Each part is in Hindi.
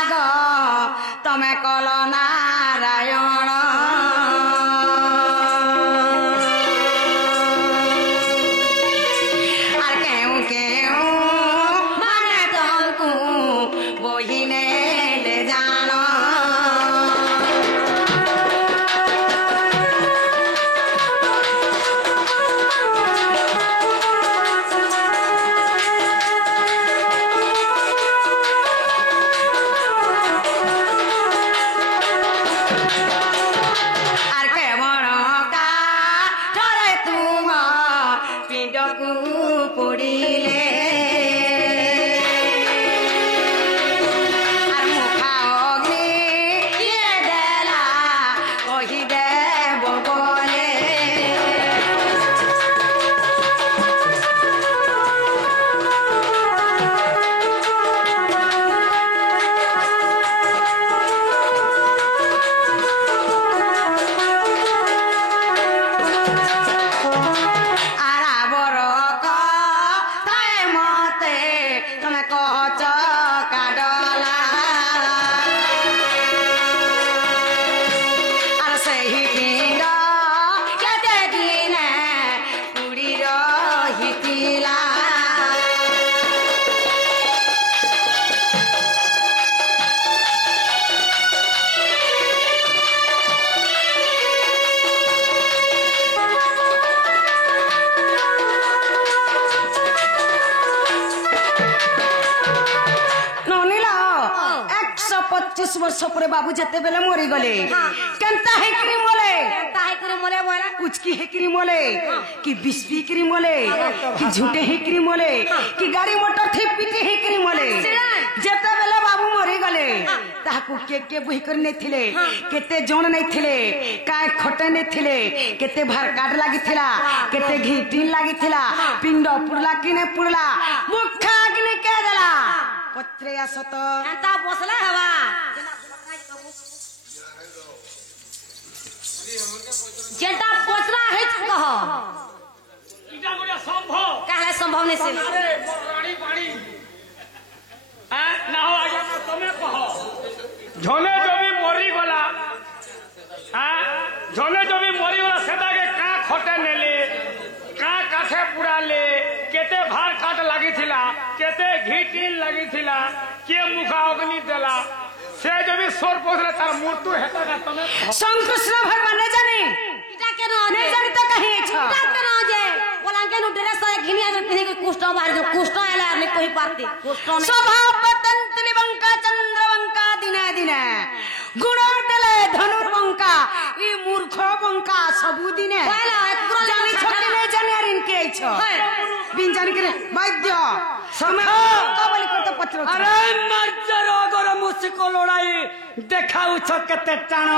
राग तमे कल नारायण आर केउ केउ माने तुमको बोहिने ले जानो वर्ष पर बाबू जेते बेले मरी गले केनता हेकरी मोले उचकी हेकरी मोले कि बिस्पी करी मोले कि झूठे हेकरी मोले कि गाड़ी मोटर ठिपिटी हेकरी मोले जेते बेले बाबू मरी गले ताकू के बुही कर नै थिले केते जण नै थिले काय खटे नै थिले केते भार काट लागि थिला केते घीटीन लागि थिला पिंड पुरला कि नै पुरला मुखा अग्नि के देला पत्रे आसत एंता बसला हवा जेंटा पोचला है कह इटा गोटे संभव काहे संभव नै से अरे रानी पानी ना हो आजा तमे कह झोले जो भी मरी गला झोले जो भी मरी गला सेटा के का खटे नेले का काठे पुराले केते भार काट लागि थिला केते घीटीन लागि थिला के मुखा अग्नि देला से जो भी सोर पोसले तार मृत्यु हेता का तमे शंकृष्ण भगवान ने जाने इटा के न जानी त कहि छ इटा के न जे बोला के नु ड्रेस घिनिया जो पिने के कुष्ठ बाहर जो कुष्ठ आला ने कोई पाते कुष्ठ ने स्वभाव पतंतली बंका चंद्रवंका दिना दिना गुण देले धनुर्वंका ई मूर्ख बंका सबु दिने जानी छके ने जाने आरिन के छ बिन जानी के वैद्य समय कबली करते पत्र अरे मर्जर अगर मुसिको लड़ाई देखाउ छ केते टाण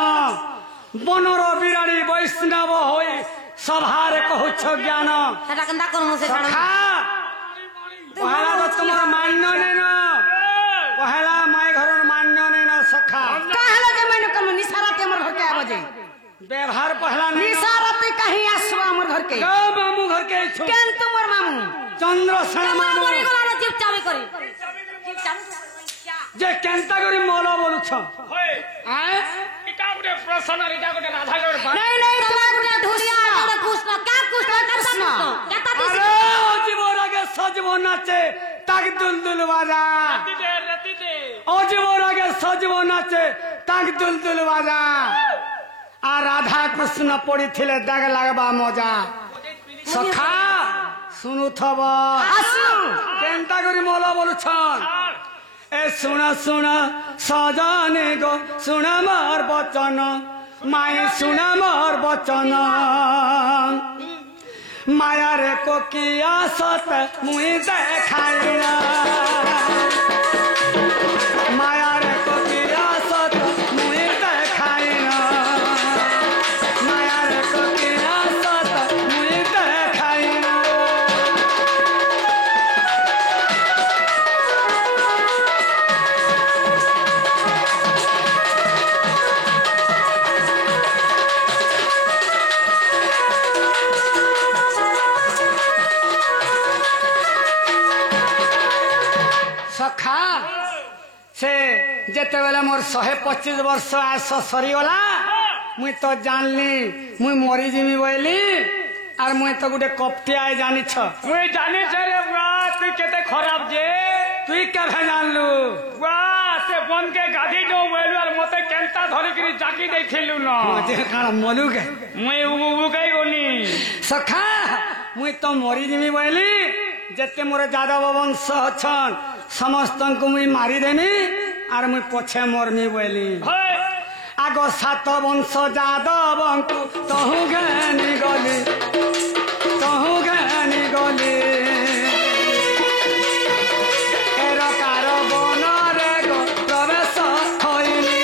बनर बिराणी वैष्णव होई सभारे कहू छ ज्ञान सेटा कंदा करमु से सखा पहला तो तुमरा मान्य नै न पहला माय घर मान्य नै न सखा कहला जे मैंने कम निसाराते हमर घर के आबो जे व्यवहार पहला नै निसाराते कहीं आसवा हमर घर के ग मामू घर के छु केन तुमर मामू चंद्रसेन मामू मरी गला चिपचाबी करी जे केनता करी मोला बोलु छ होय इटा गुटे प्रश्न इटा गुटे राधा गुटे नहीं तोरा गुटे धुरिया गुटे कृष्ण का कृष्ण कता दिस अरे जीवरा के सजबो नाचे ताक दुलदुल बाजा रति दे ओ जीवरा के सजबो नाचे ताक दुलदुल बाजा आ राधा कृष्ण पड़ी थिले दाग लागबा मजा सखा सुनु थब केनता करी मोला बोलु छ ए सुना सुना सजाने गो सुना मोर बचन माई सुना मोर बचन माया रे को किया सत मुई देखाइना माया रे को किया सत मुई देखाइना माया रे को किया सत मुई देखाइना जेते बेले मोर 125 वर्ष आयस सरीगला मुई तो जानली मुई मरी जिमी बोली और मुई तो गोटे कपटी आए जानी छ मुई जानी छ रे बुआ तू केते खराब जे तुई केभे जानलु बुआ से बन के गाधी जो बोलु और मते केंता धरि करी जाकी देखिलु न जे काना मलु के मुई उबु गई गोनी सखा मुई तो मरी जिमी बोली जेते मोर जादव वंश छन समस्त को मुई मारी देनी और मुई पछे मरमी बोली आगो 7 वंश जादव तहु घनी गली तहु घनी गली एरकार बन रे गो प्रवेश होइली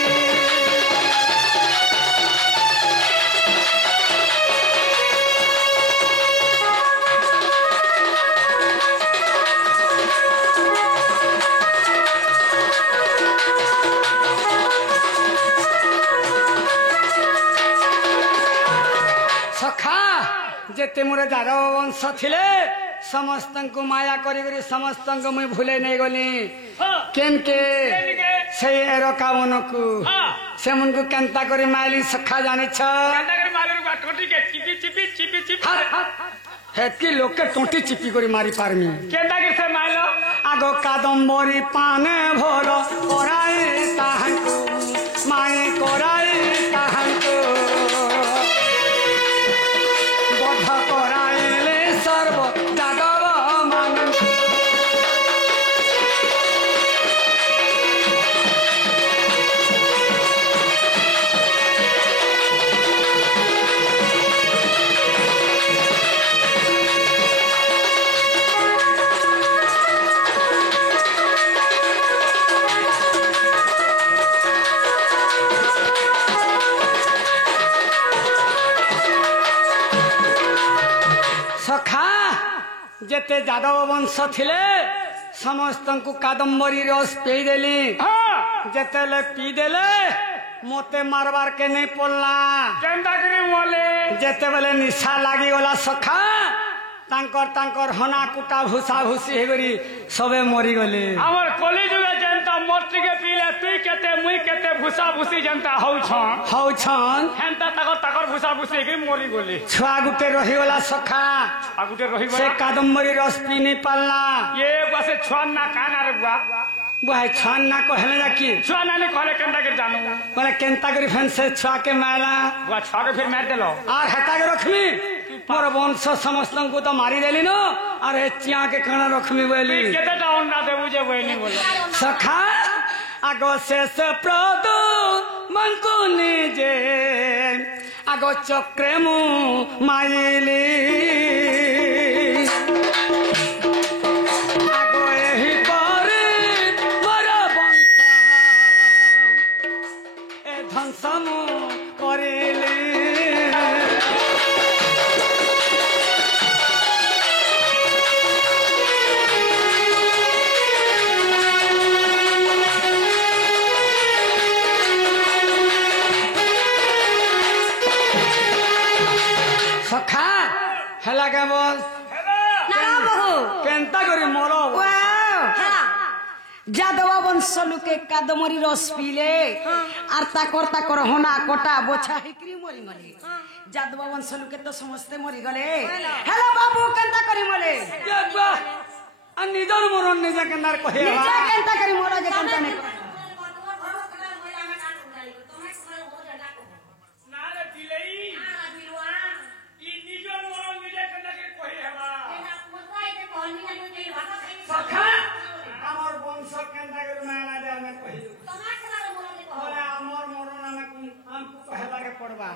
सखा जेते मोर जादव वंश थिले समस्त को माया करी करी समस्त को मुई भूले नहीं गली केनके से एरका मन को से मन को केनता करी माइली सखा जाने छ केंता करी मालु बा टोटी के चिपी हेतकी लोक के टोटी चिपी करी मारी पारमी केंता के से माइलो आगो कादम्बरी पाने भोर कोराई ताहंकु माए कोराई ताहंकु बध कोराइले सर्व जादव मानंकु सखा जेते जादव वंश थिले समस्त को कादम्बरी रस पी देली जेते ले पी देले मोते मारबार के नहीं पड़ला केंता करी मोले जेते बेले निशा लागी गला सखा तांकर हना कुटा भूसा भूसी हे गरी सबे मरी गले हमर कली जुगे जनता मोटी के पीले तुई केते मुई केते भूसा भूसी जनता हौ छन हेंता ताकर भूसा भूसी के मरी गले छुआ गुटे रही गला सखा आगुटे रही से कादम्बरी रस पी नहीं पाला ये बसे छन ना काना रे बुआ बुआ छन ना कहले ना की छुआ ना ने कहले केंता के जानू बोले केंता करी फैन से छुआ के माला बुआ छुआ के फिर मार देलो और हेता के रखमी मोर वंश समस्त को तो मारी देली नो अरे चिया के खाना रखमी बोली केते डाउन ना दे बुझे बोली बोले सखा आगो शेष प्रदु मंकु निजे आगो चक्रे मु माइली आगो एही परे मोर वंश ए ध्वंस मु करिली सखा हेला के बोल ना बहु केंता करी मरो जादव वंश लुके कादमरी रस पीले और ताकर होना कोटा बोछा हिकरी मरी गले जादव वंश लुके तो समस्ते मरी गले हेलो बाबू केंता करी मले निजर मरण निजा केंदार कहे निजा केंता करी मोरा जे केंता ने ना रे दिलेई ई निजो मोर निजे केंता के कहि हेबा सखा हमर वंश केंता करी माना दे हमें कहि बोले हमर मरण हमें हमको कहेला के पड़बा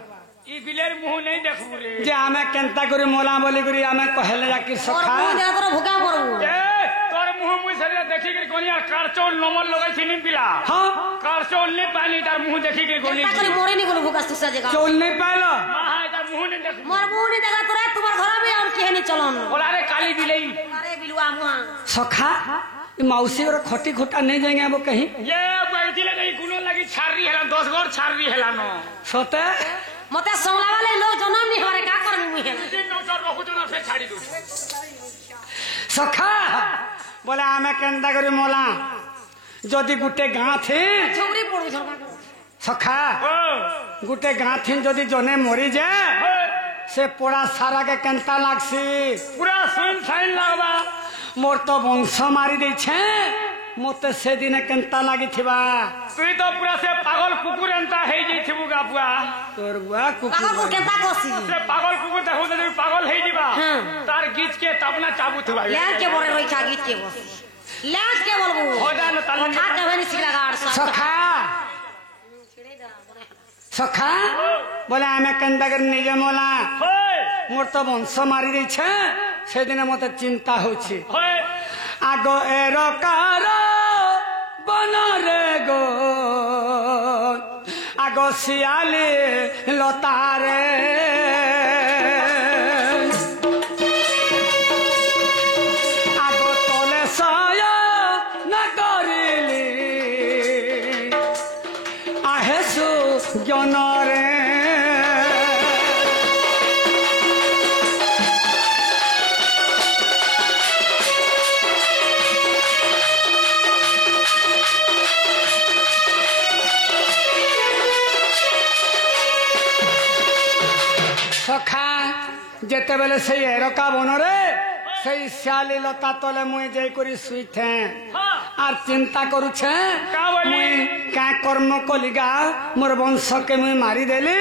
ई बिलेर मुंह नहीं देखबू रे जे हमें केंता करी मोला बोली करी हमें कहेले जा कि सखा भूखा पड़ू ए तोर मुंह मुई सरे देखि के कोनिया कारचौल नमल लगाई छिनी पिला हां कारचौल ने पानी तार मुंह देखि के कोनी मोरे नहीं भूखा सुसा जगह चोल नहीं पालो हां तार मुंह नहीं देख मोर मुंह नहीं देखा तोरा तुम्हार घर में और केहनी चलन बोला रे काली बिलेई अरे बिलुआ मुआ सखा मौसी और खटी खोटा नहीं जाएंगे वो कहीं ये बैठी ले नहीं गुनो लगी छारी हेला 10 गोर छारी हेला न सोते मते सोला वाले लोग जन्म नहीं हमारे का करनी मुहे दिन नौ सौ रखू तो ना फिर छाड़ी दू सखा बोले हमें केंदा करी मोला যদি গোটে গাঁ থি ঝুমরি পড়ু ঝরকা সখা ओ গোটে গাঁ থি যদি জনে মরি যায় সে পোড়া সারা কে কেনতা লাগছি पूरा सुन साइन लागबा মোর তো বংশ মারি ଦେଇছে মতে সেদিনে কেনতা লাগিথিবা তুই তো पूरा से पागल कुकुर एंता हे जइथिबु गापुआ তোর বুয়া কুকুর পাগল কেতা কছি से पागल कुकुर देखो तो पागल हे दिबा हाँ। तार गीच के तबना चाबू थुबा ল্যাজ কে বড় রইছা গীত কে বসি ল্যাজ কে বলবো हो जाए ना ताल কথা কহনি শিলাগার সব সখা সখা বলে আমি কেনতা করে নিজে মলা होय মোর তো বংশ মারি ଦେଇছে সেদিনে মতে চিন্তা হচ্ছে होय আগ এরকার বনরে গো আগ শিয়ালি লতারে আগ তলে সয় না করিলি আহেসু জনরে সখা যেতেবেলে সেই এরকা বনরে সেই শিয়ালি লতা তলে মুই যাই করি শুইথে আর চিন্তা করুছে কা বলি? মুই কা কর্ম কলিগা মোর বংশকে মুই মারি দেলি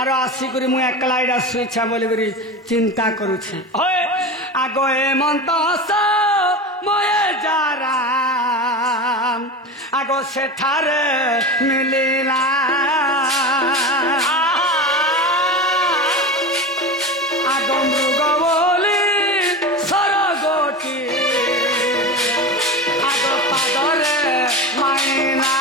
আর আসি করি মুই একলা এটা শুইছা বলি করি চিন্তা করুছে होय আগ হেমন্ত ময়ে যারাম আগ সেঠারে মিলিলা আগ মৃগ বলি সরগটি আগ পাদরে মাইনা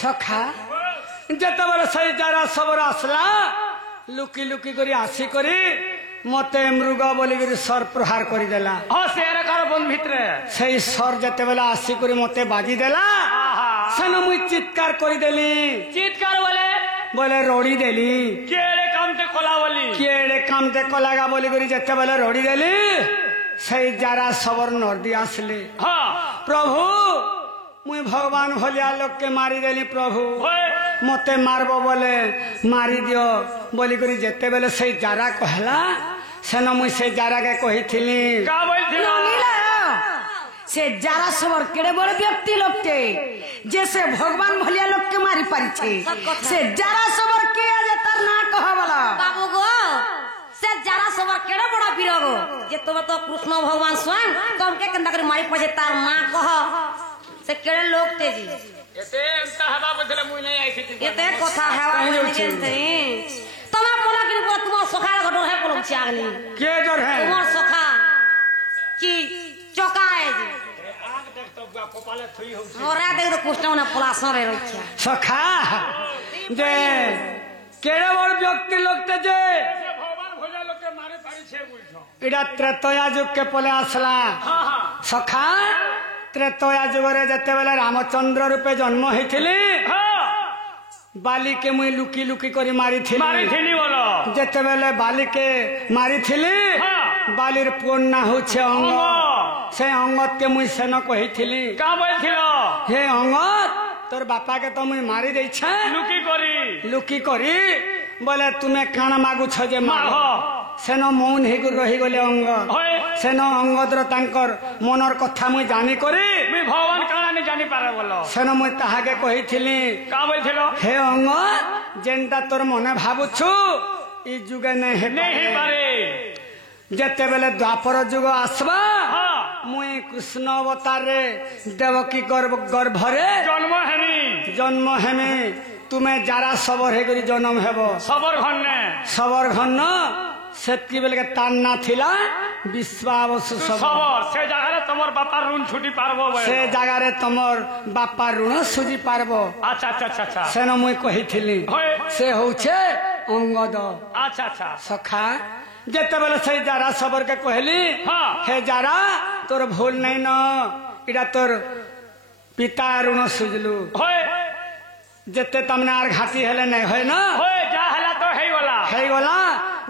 সখা যেতবেলে সেই যারা সবর আসলা লুকি লুকি করে আসি করি মতে মৃগ বলি করে সর প্রহার করে দেলা हो से एरकार बन भितरे সেই সর যেতবেলে আসি করে মতে বাজি দেলা आहा সেন মুই চিৎকার করে দেলি চিৎকার বলে বলে রড়ি দেলি কেড়ে কামতে কলা বলি কিএড়ে কামতে কলাগা বলি করে যেতবেলে রড়ি দেলি সেই যারা সবর নর্দি আসলে हां প্রভু মুই ভগবান ভলিয়া লোককে মারি দেলি প্রভু होय মতে মারব বলে মারি দিও বলি করে যেতেবেলে সেই যারা কহলা সেন মুই সেই যারাকে কহিছিলি का बोलथिलो সে যারা সবর কেড়ে বড় ব্যক্তি লোককে যে সে ভগবান ভলিয়া লোককে মারি পারিছে সে যারা সবর কে আছে তার না কহ বলা বাবু গো সে যারা সবার কেড়ে বড় বীর গো যে তোমার তো কৃষ্ণ ভগবান স্বয়ং তোমাকে কেন্দ্র করে মারি পড়ে তার মা কহ সে কেড়ে লোক তেজি এতে এন্তা হবা বদলে মুই নাই আইছি এতে কথা হেওয়া বলতে তোমার বলা কি তোমার সখার ঘটনা হে বলছি আগলি কে জোর হ্যাঁ তোমার সখা কি চকায় যে আগ দেখ তো কপালে থই হউ ওরা দেখ তো কৃষ্ণ না পলাশরে রইছে সখা যে কেড়ে বড় ব্যক্তি লোকটা যে সে ভগবান ভোজা লোককে মারে পারিছে বুঝছো এটা ত্রেতয়া যুগকে পলে আসলা हां हां সখা ত্রেতয়া যুগরে যেতেবেলে রামচন্দ্র রূপে জন্ম হয়েছিলি हां বালিকে মুই লুকি লুকি করে মারিছিলি মারিছিলি বলো যেতেবেলে বালিকে মারিছিলি হ্যাঁ। বালির পুর না হচ্ছে অঙ্গ অঙ্গ। সেই অঙ্গতকে মুই সেন কহিছিলি का बोलथिलो হে অঙ্গত তোর বাপাকে তো মুই মারি ଦେଇছে লুকি করি লুকি করি বলে তুমি কাণ মাগুছ যে মাগ মাগ। সেন মৌন ହେଇକି ରହିଗଲେ ଅଙ୍ଗ होय ସେନ ଅଙ୍ଗଦର ତାଙ୍କର ମନର କଥା ମୁଇଁ ଜାଣି କରି मी भगवान काना नहीं जानी पारे बोलो ସେନ ମୁଇଁ ତାହାକେ କହିଥିଲି का बोलथिलो ହେ ଅଙ୍ଗ ଯେନ୍ଟା ତୋର ମନେ ଭାବୁଛୁ ଇ ଯୁଗେ ନେଇ नहीं पारे ଯେତେବେଳେ ଦ୍ୱାପର ଯୁଗ ଆସିବା हां ମୁଇଁ କୃଷ୍ଣ ଅବତାରରେ ଦେବକୀ ଗର୍ଭରେ जन्म हेमी ଜନ୍ମ ହେମି ତୁମେ ଯାରା ସବର ହେଇକରି ଜନ୍ମ ହେବ सबर घन्ने ସବର ଘନ ସେତିକି ବେଲେ ତାର ନା ଥିଲା ବିଶ୍ୱାବସୁ ସବର सबर से जगह तमर बापा ऋण छुटी पारबो ସେ ଜାଗାରେ ତମର ବାପା ଋଣ ସୁଝି ପାରବ अच्छा अच्छा अच्छा अच्छा ସେନ ମୁଇଁ କହିଥିଲି होय ସେ ହଉଛେ अंगद अच्छा अच्छा सखा जेते बेले से जारा सबर के कहली हाँ। हे जारा तोर भूल नहीं न इड़ा तोर पिता ऋण सुझलु होए जेते तमने आर घाटी हेले नहीं है न होए जा हला तो है वाला हेई गला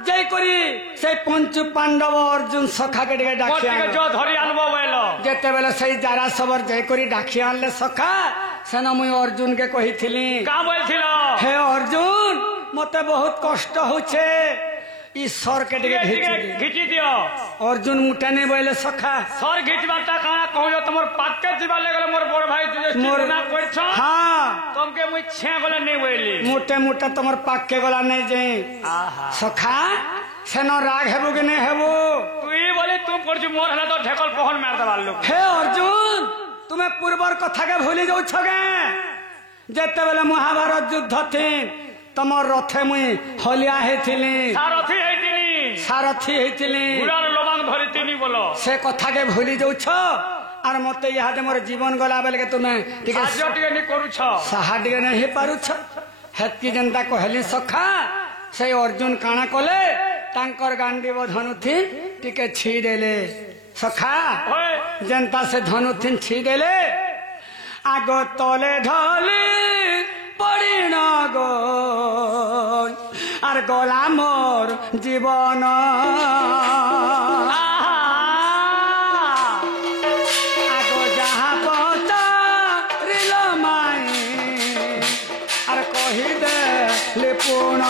जय करी से पंच पांडव अर्जुन सखा के डिगे डाकी मोटी के जो धरी आनबो बेलो जेते बेले से जारा सबर जय करी डाकी आनले सखा सेना मुई अर्जुन के कहिथिली का बोलथिलो हे अर्जुन मते बहुत कष्ट होछे ई सर के डिगे घिची दियो अर्जुन मुठा नहीं बोले सखा सर घिचबाटा काना कहलो तमर पाके जीवा लगले मोर बड़ भाई तुझे मोर ना करछ हाँ तुमके मुई छे गले नहीं बोली मोटे मोटे तमर पाक के गला नहीं जाए आहा सखा सेनो राग हेबो कि नहीं हेबो तू ई बोली तुम करछु मोर हला तो ढेकल पहन मार दबाल लोग हे अर्जुन तुम्हें पूर्वर कथा के भूली जाऊ छगे जेते बेले महाभारत युद्ध थी तमर रथे मुई हलिया हेथिली सारथी हेतिनी सारथी हेथिली गुड़ार लोबांग धरितिनी बोलो से कथा के भूली जाऊ छ आर मते इहादे मोर जीवन गला बेले के तुम्हें ठीक साज्य टिके नि करूछ साहा टिके नहीं पारुछ हेतकी जनता कहली सखा से अर्जुन काना कले तांकर गांडीव धनुथी टिके छी देले सखा होए जनता से धनुथी छी देले आगो तले ढले पड़ी न गो आर गला मोर जीवन आगो जहाँ पहुँचा रिल माई आर कही दे लिपुण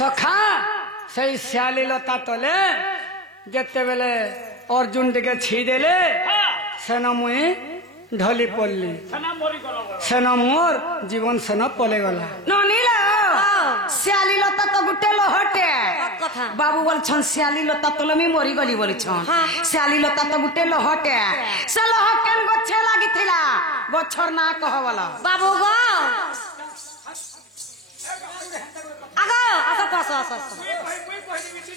सखा से श्याली लता तले जेते बेले अर्जुन टिके छी देले सेन मुई ढली पड़ली सना मोरी गलो सेन मोर जीवन सेन पले गला ननीला श्याली लता तो गुटे लहटे कथा बाबू बोल छन श्याली लता तो मी मरी गली बोली छन श्याली लता तो गुटे लहटे से लहकेन गछे लागिथिला गछर ना कहवला बाबू गो आगो आसो आसो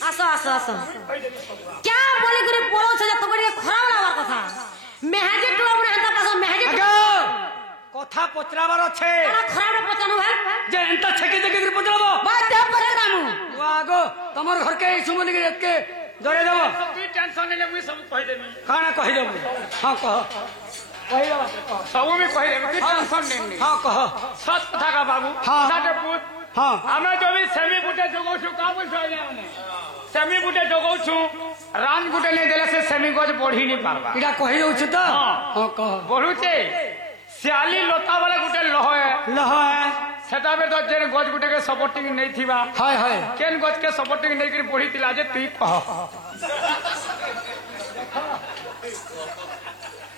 आसो आसो आसो क्या बोले करे पोलो से तो करे खराब लावर कथा मेहाजे क्लब ने हंता पास मेहाजे कथा पचराबार छे खराब पचानो है जे एंता छके जके कर पचराबो बाते पचरामु आगो तमर घर के सुमन के के दरे देबो तू टेंशन ले मुई सब कहि देबी काना कहि देबो हां कह कहि देबो सब भी कहि देबी तू टेंशन नहीं हां कह सच कथा का बाबू हाँ। साडे पूत हां हमें जो भी सेमी गुटे जोगौ छु का बोल छय ने सेमी गुटे जोगौ छु रान गुटे नहीं देले से सेमी गज बढ़ी नहीं पारबा इडा कहि दउ छ त हाँ। हां कह बढ़ुचे सियाली लोता वाले गुटे लह है लह सेटा बे तो जे गज गुटे के सपोर्टिंग नहीं थीबा हाय हाय केन गज के सपोर्टिंग नहीं करी बढ़ी तिला जे तू कह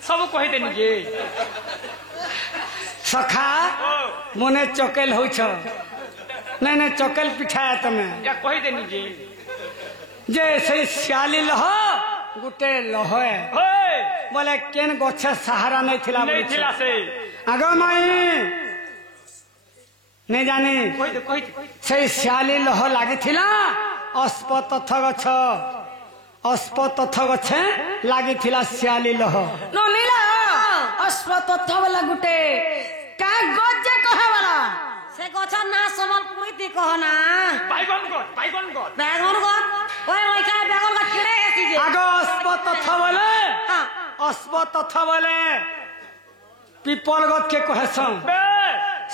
सब कहि देनी जे सखा मने चकेल होई छ नहीं नहीं चकेल पिठाया तमे या कहि देनी जे से श्याली लह गुटे लह ओए बोले केन गछे सहारा नहीं थिला नहीं थिला से आगो माई नहीं जानी कहि से श्याली लह लागी थिला अस्पतथ गछ अस्पतथ गछे लागी थिला श्याली लह ननीला अश्वत्थ वाला गुटे का गजे कहवला से गछा ना समलपुरी ती कहना बैगन गज बैगन गो ओए ओए का बैगन का किड़े ऐसी जे आगो अस्पतथ बोले अस्पतथ बोले पीपल गछ के कहसन बे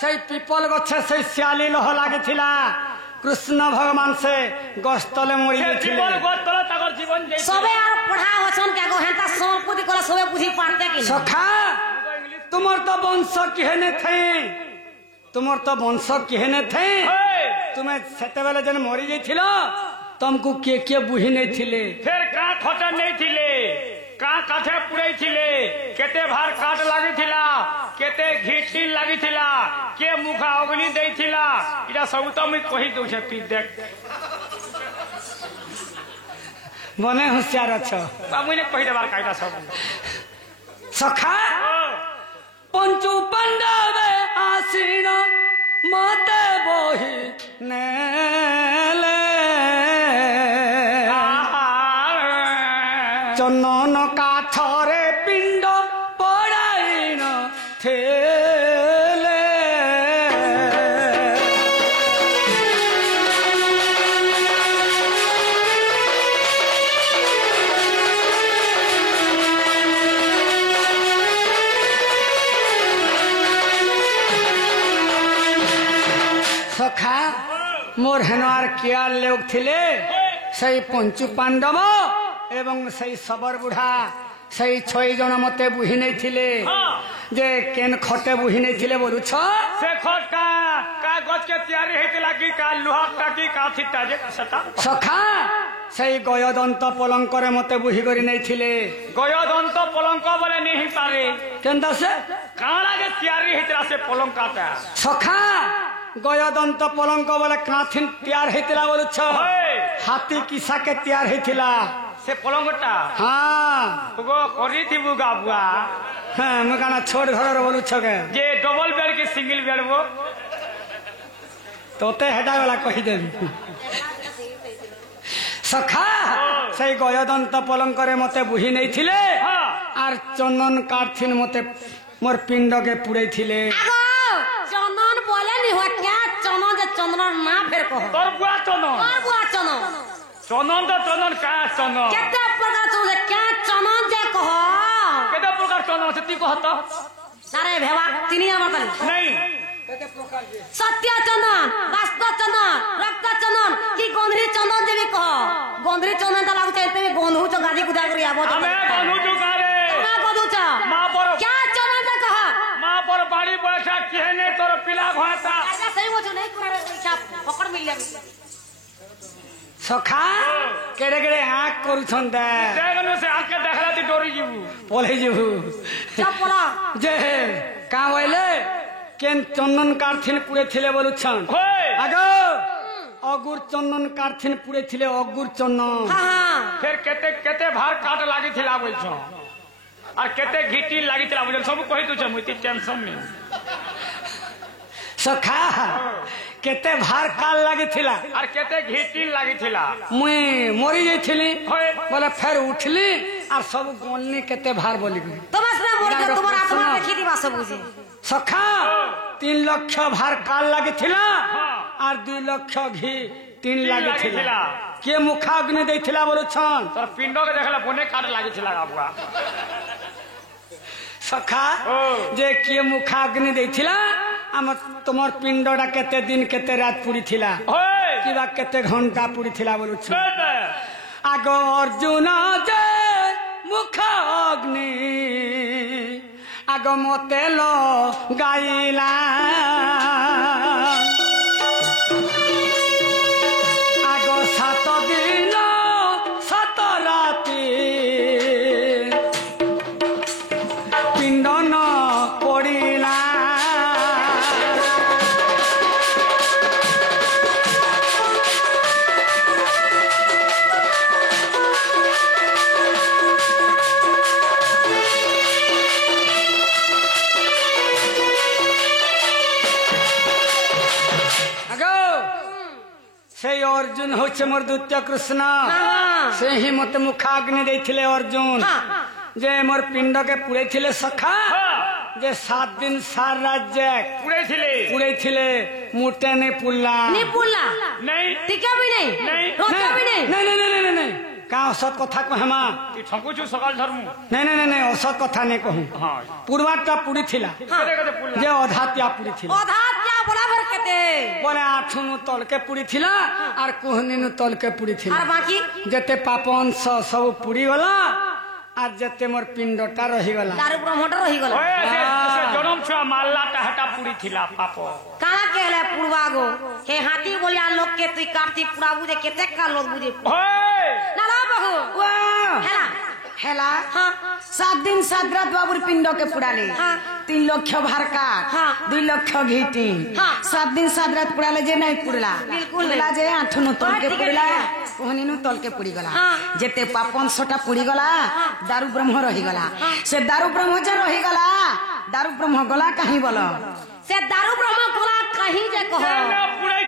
से पीपल गछे से श्याली लह लागी थिला कृष्ण भगवान से गस्तले मरी से थिले जीवन गज तले तकर जीवन जे सबे आर पढ़ा वचन के गो हेता समलपुरी कला सबे बुझी पाते कि सखा तुमर तो वंश केहने थे तुमर तो वंश केहने थे तुम्हें सेते बेले जन मरी जाइथिलो तुमको के बुही नहीं थिले फिर का खटा नहीं थिले का काठे पुड़ै थिले केते भार काट लागि थिला केते घिटी लागि थिला के मुखा अग्नि दै थिला इरा सब तो मैं कहि दउ छे पी देख मने होशियार छ मुने कहि देबार कायदा सब सखा पंचु पांडवे आसीन मते बोही नेले चंदन काठरे पिंड पड़ाइन थेले सखा मोर हेनार किया लोग थिले सही पंचु पांडव एवं सही सबर बुढ़ा सही 6 जन मते बुही नहीं थिले जे केन खटे बुही नहीं थिले बोलु छ से खट का गज के तैयारी हेतिला की का लोहा का की का थिटा जे सता सखा सही गयदंत पलंकर मते बुही करी नहीं थिले गयदंत पलंक बोले नहीं पारे केंदा से काणा के तैयारी हेतिला से पलंकाटा सखा गयदंत पलंक बोले काथिन तैयार हेतिला बोलु छ हाथी किसा के तैयार हेतिला से पलंगटा हाँ गो करी थी बुगा बुआ हाँ मकाना छोड़ घर बोलू छके जे डबल बेड की सिंगल बेड वो तोते हेटा वाला कही दे सखा सही गयदंत पलंकरे मते बुही नहीं थिले आर चंदन काठिन मते मोर पिंड के पुड़े थिले चंदन बोले नहीं हुआ क्या चंदन जे चंदन ना फेर कहो तोर बुआ चंदन और बुआ चंदन चंदन तो चंदन का चंदन केते प्रकार चंदन क्या चंदन जे कहो केते प्रकार चंदन से ती कहत अरे भेवा तिनिया मतल नहीं सत्य चंदन वास्तव चंदन रक्त चंदन की गोंधरी चंदन जे भी कहो गोंधरी चंदन त लागु चाहते गोंधु तो गादी गुदा करी आबो तो हमें बनु जुगारे ना गोंधु छ मां पर क्या चंदन जे कहो मां पर बाड़ी बैठा केने तोर पिला भाता ऐसा सही वो जो नहीं करे क्या पकड़ मिल जाबी सखा केड़े केड़े आंख करू छंदे देखनु से आंख के देखला ती डोरी जीवू बोले जीवू सब बोला जे का होइले केन चंदन काठिन पुड़े थिले बोलु छन होय आगो अगुर चंदन काठिन पुड़े थिले अगुर चंदन हां हां फिर केते केते भार काट लागी थिला बोल छ और केते घिटी लागी थिला बोल सब कहि दु छ मुती टेंशन नहीं सखा केते भार काल लागी थिला और केते घिटी लागी थिला मुई मरी जाइथिली होय बोले फिर उठली और सब गोलनी केते भार बोली तो बस ना बोल के तुम्हारा आत्मा देखी दी बात बुझी सखा 3 लाख भार काल लागी थिला और 2 लाख घी 3 लागी थिला के मुखाग्नि दैथिला बोलु छन तोर पिंडो के देखला बोने काट लागी थिला आबुआ सखा जे के मुखाग्नि दैथिला हम तुमर पिंडडा केते दिन केते रात पुरी थिला होय किबा केते घंटा पुरी थिला बोलु छ बेबे आगो अर्जुन जे मुखाग्नि आगो मते लो गाइला आगो 7 दिन 7 राति पिंड न पड़िला से अर्जुन होचे मोर द्वितीय कृष्ण से ही मत मुखाग्नि दैथिले अर्जुन जे मोर पिंड के पुड़े थिले सखा जे 7 दिन 7 राज्य पुड़े थिले मुटे नहीं पुल्ला नहीं टिका भी नहीं रोटा भी नहीं नहीं का औसत कथा कहमा ती ठंकु छु सकाल धर्मु नहीं औसत कथा नहीं कहूं हां पूर्वाटा पुड़ी थिला केते केते पुल्ला जे अधात्या पुड़ी थिला ओधा क्या बोला भर केते बोले 8 नु तल के पुड़ी थिला और कोहनी नु तल के पुड़ी थिला और बाकी जते पापन सब पुड़ी गला और जते मोर पिंडटा रही गला दारू ब्रह्मट रही गला होय से जन्म छुआ माल्ला टहटा पुड़ी थिला पापो काला कहले पूर्वागो हे हाथी बोलिया लोग के तू कार्तिक पूरा बुझे केते का लोग बुझे होय ना ला बहू वाह हेला हेला हाँ 7 दिन 7 रात बाबूर पिंड के पुड़ाले हाँ 3 लाख भार काट हाँ 2 लाख घीटी हाँ 7 दिन 7 रात पुड़ाले जे नहीं पुड़ला बिल्कुल पुड़ला जे 8 नु तल के ठीक है, पुड़ला ठीक है। कोहनी नु तल के पुड़ी गला हाँ। जेते पापन सोटा पुड़ी गला दारू ब्रह्म रही गला से दारू ब्रह्म जे रही गला दारू ब्रह्म गला कहीं बोलो से दारू ब्रह्म कोला कहीं जे कहो पुराई